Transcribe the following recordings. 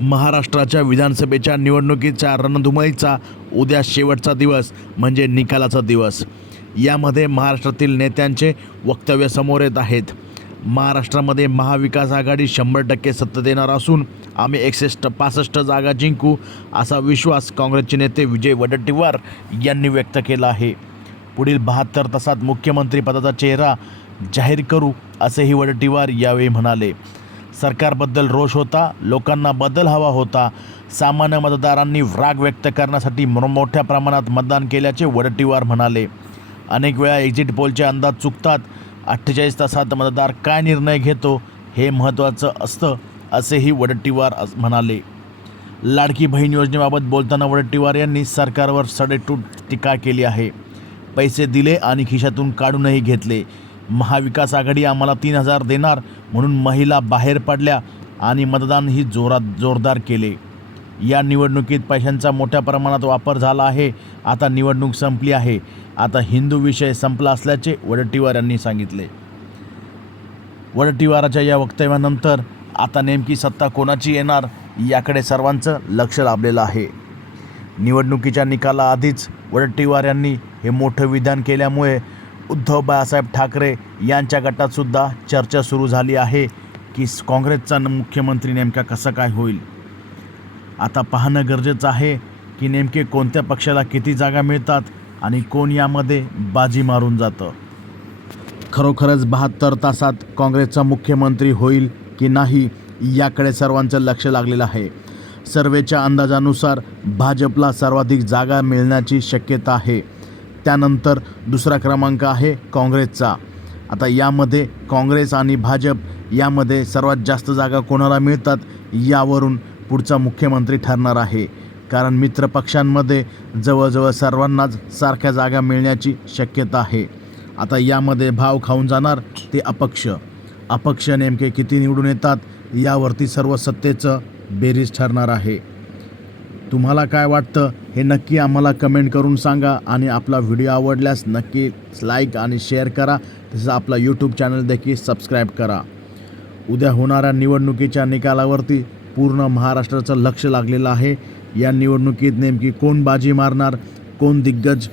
महाराष्ट्राच्या विधानसभेच्या निवडणुकीच्या रणधुमाळीचा उद्या शेवटचा दिवस म्हणजे निकालाचा दिवस। यामध्ये महाराष्ट्रातील नेत्यांचे वक्तव्य समोर येत आहेत। महाराष्ट्रामध्ये महाविकास आघाडी 100% सत्ता देणार असून आम्ही 61-65 जागा जिंकू असा विश्वास काँग्रेसचे नेते विजय वडेट्टीवार यांनी व्यक्त केला आहे। पुढील 72 तासात मुख्यमंत्रीपदाचा चेहरा जाहीर करू असेही वडेट्टीवार यावेळी म्हणाले। सरकारबद्दल रोष होता, लोकांना बदल हवा होता। सामान्य मतदारांनी राग व्यक्त करण्यासाठी मोठ्या प्रमाणात मतदान केल्याचे वडेट्टीवार म्हणाले। अनेक वेळा एक्झिट पोलचे अंदाज चुकतात। 48 तासात मतदार काय निर्णय घेतो हे महत्त्वाचं असतं असेही वडेट्टीवार म्हणाले। लाडकी बहीण योजनेबाबत बोलताना वडेट्टीवार यांनी सरकारवर सडेतोड टीका केली आहे। पैसे दिले आणि खिशातून काढूनही घेतले। महाविकास आघाडी आम्हाला 3000 देणार म्हणून महिला बाहेर पडल्या आणि मतदानही जोरदार केले। या निवडणुकीत पैशांचा मोठ्या प्रमाणात वापर झाला आहे। आता निवडणूक संपली आहे, आता हिंदू विषय संपला असल्याचे वडेट्टीवार यांनी सांगितले। वडेट्टीवाराच्या या वक्तव्यानंतर आता नेमकी सत्ता कोणाची येणार याकडे सर्वांचं लक्ष लागलेलं आहे। निवडणुकीच्या निकालाआधीच वडेट्टीवार यांनी हे मोठं विधान केल्यामुळे उद्धव बाळासाहेब ठाकरे यांच्या गटातसुद्धा चर्चा सुरू झाली आहे की काँग्रेसचा मुख्यमंत्री नेमका कसा काय होईल। आता पाहणं गरजेचं आहे की नेमके कोणत्या पक्षाला किती जागा मिळतात आणि कोण यामध्ये बाजी मारून जातं। खरोखरच 72 तासात काँग्रेसचा मुख्यमंत्री होईल की नाही याकडे सर्वांचं लक्ष लागलेलं आहे। सर्वेच्या अंदाजानुसार भाजपला सर्वाधिक जागा मिळण्याची शक्यता आहे। त्यानंतर दुसरा क्रमांक आहे काँग्रेसचा। आता यामध्ये काँग्रेस आणि भाजप यामध्ये सर्वात जास्त जागा कोणाला मिळतात यावरून पुढचा मुख्यमंत्री ठरणार आहे। कारण मित्रपक्षांमध्ये जवळजवळ सर्वांनाच सारख्या जागा मिळण्याची शक्यता आहे। आता यामध्ये भाव खाऊन जाणार ते अपक्ष नेमके किती निवडून येतात यावरती सर्व सत्तेचं बेरीज ठरणार आहे। तुम्हाला काय वाटतं हे नक्की आम्हाला कमेंट करून सांगा आणि आपला व्हिडिओ आवडल्यास नक्की लाईक आणि शेअर करा। तसंच आपला यूट्यूब चॅनल देखील सबस्क्राईब करा। उद्या होणाऱ्या निवडणुकीच्या निकालावरती पूर्ण महाराष्ट्राचं लक्ष लागलेलं आहे। या निवडणुकीत नेमकी कोण बाजी मारणार, कोण दिग्गज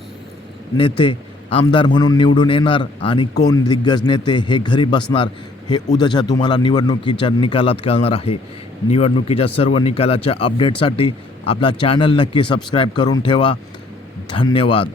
नेते आमदार म्हणून निवडून येणार आणि कोण दिग्गज नेते हे घरी बसणार हे उद्याच्या तुम्हाला निवडणुकीच्या निकालात कळणार आहे। निवडणुकीच्या सर्व निकालाच्या अपडेटसाठी आपला चॅनल नक्की सबस्क्राईब करून ठेवा। धन्यवाद।